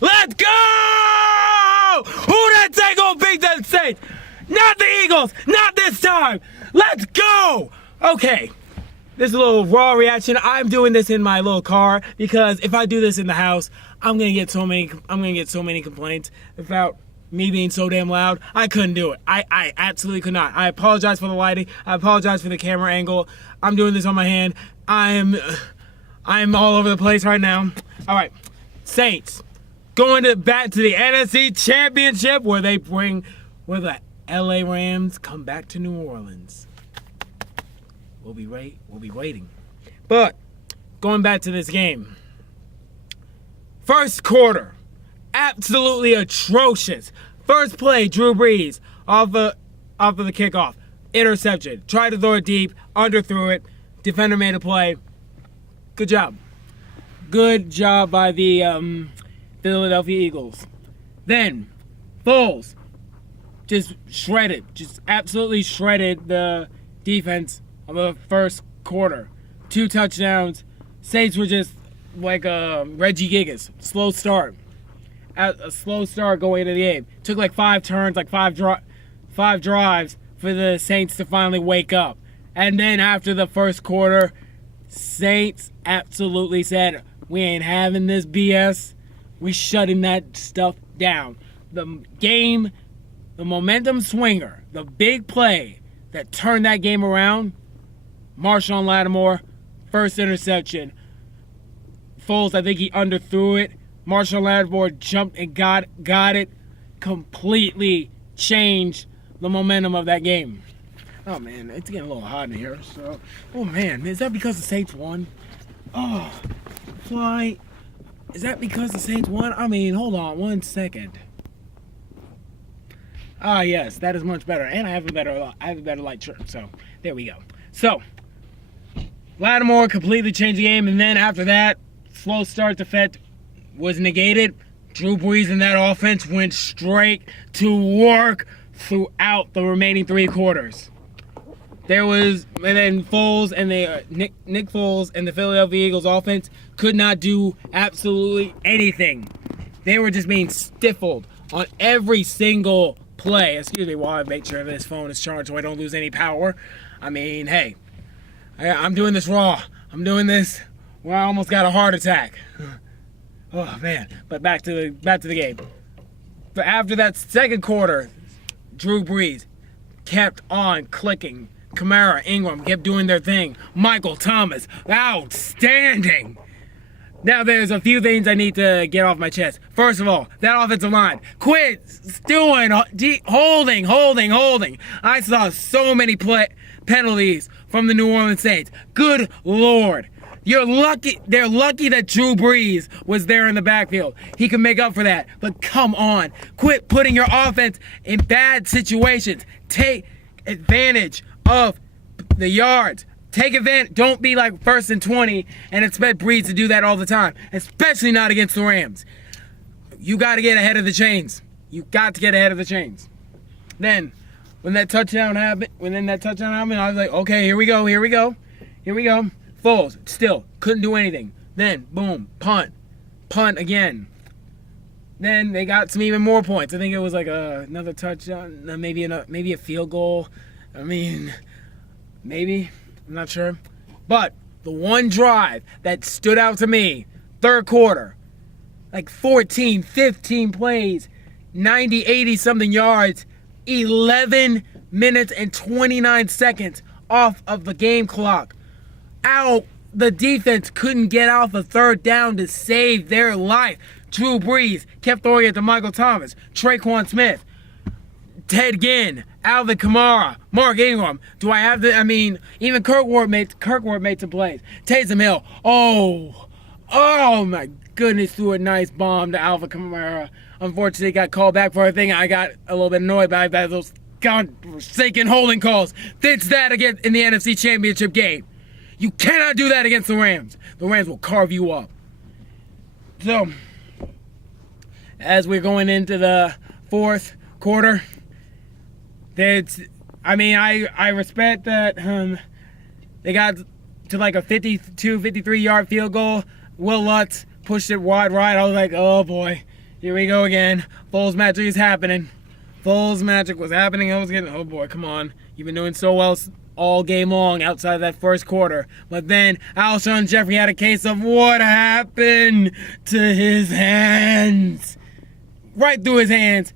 Let's go! Who that say gonna beat the Saints? Not the Eagles! Not this time! Let's go! Okay. This is a little raw reaction. I'm doing this in my little car because if I do this in the house, I'm gonna get so many complaints about me being so damn loud. I couldn't do it. I absolutely could not. I apologize for the lighting. I apologize for the camera angle. I'm doing this on my hand. I'm all over the place right now. All right, Saints going back to the NFC Championship where the LA Rams come back to New Orleans. We'll be waiting. But going back to this game. First quarter, absolutely atrocious. First play, Drew Brees off of the kickoff, interception. Tried to throw it deep, underthrew it. Defender made a play. Good job. Good job by the Philadelphia Eagles. Then Foles just absolutely shredded the defense of the first quarter. 2 touchdowns. Saints were just like Reggie Gigas. Slow start. A slow start going into the game. Took like 5 turns, like 5 drives for the Saints to finally wake up. And then after the first quarter, Saints absolutely said, we ain't having this BS. We shutting that stuff down. The game, the momentum swinger, the big play that turned that game around, Marshawn Lattimore, first interception. Foles, I think he underthrew it. Marshawn Lattimore jumped and got it. Completely changed the momentum of that game. Oh man, it's getting a little hot in here. So, oh man, is that because the Saints won? Oh, fly. Is that because the Saints won? I mean, hold on 1 second. Ah, yes, that is much better, and I have a better light shirt. So there we go. So Lattimore completely changed the game, and then after that, slow start effect was negated. Drew Brees and that offense went straight to work throughout the remaining 3 quarters. And then Foles and Nick Foles and the Philadelphia Eagles offense could not do absolutely anything. They were just being stifled on every single play. Excuse me while I make sure this phone is charged so I don't lose any power. I mean, hey, I'm doing this raw. I'm doing this where I almost got a heart attack. Oh man! But back to the game. But after that second quarter, Drew Brees kept on clicking. Kamara, Ingram kept doing their thing. Michael Thomas, outstanding. Now there's a few things I need to get off my chest. First of all, that offensive line. Quit doing holding. I saw so many penalties from the New Orleans Saints. Good Lord. They're lucky that Drew Brees was there in the backfield. He can make up for that. But come on. Quit putting your offense in bad situations. Take advantage of the yards. Take advantage. Don't be like 1st and 20 and expect Brees to do that all the time, especially not against the Rams. You got to get ahead of the chains. Then, when that touchdown happened, I was like, okay, here we go. Foles still couldn't do anything. Then, boom, punt again. Then they got some even more points. I think it was like another touchdown, maybe a field goal. I mean, maybe. I'm not sure. But the one drive that stood out to me, third quarter, like 14, 15 plays, 90, 80 something yards, 11 minutes and 29 seconds off of the game clock. The defense couldn't get off a third down to save their life. Drew Brees kept throwing it to Michael Thomas, Traquan Smith, Ted Ginn, Alvin Kamara, Mark Ingram. Even Kirk Ward made some plays. Taysom Hill. Oh my goodness, threw a nice bomb to Alvin Kamara. Unfortunately, got called back for a thing. I got a little bit annoyed by those God-forsaken holding calls. Fix that again in the NFC Championship game. You cannot do that against the Rams. The Rams will carve you up. So, as we're going into the fourth quarter, I respect that they got to like a 52, 53-yard field goal. Will Lutz pushed it wide right. I was like, oh boy, Here we go again. Foles magic is happening. Foles magic was happening. Oh boy, come on. You've been doing so well all game long outside of that first quarter. But then Alshon Jeffrey had a case of what happened to his hands. Right through his hands.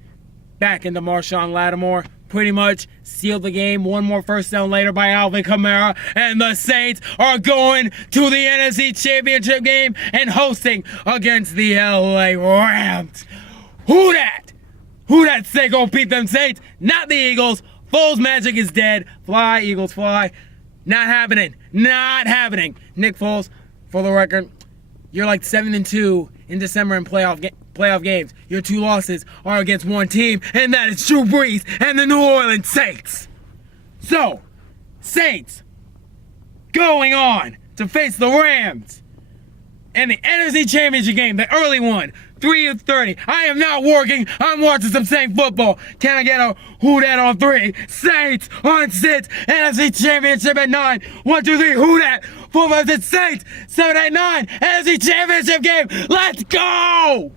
Back into Marshon Lattimore. Pretty much sealed the game. One more first down later by Alvin Kamara. And the Saints are going to the NFC Championship game and hosting against the LA Rams. Who that? Who that say go beat them Saints? Not the Eagles. Foles magic is dead. Fly, Eagles, fly. Not happening. Not happening. Nick Foles, for the record, you're like 7-2 in December in playoff games. Your 2 losses are against one team, and that is Drew Brees and the New Orleans Saints. So, Saints going on to face the Rams in the NFC Championship game, the early one. 3-30. I am not working. I'm watching some Saint football. Can I get a who dat on 3? Saints on 6. NFC Championship at 9. 1, 2, 3. Who dat? 4, 5, 6. Saints. 7, 8, 9. NFC Championship game. Let's go!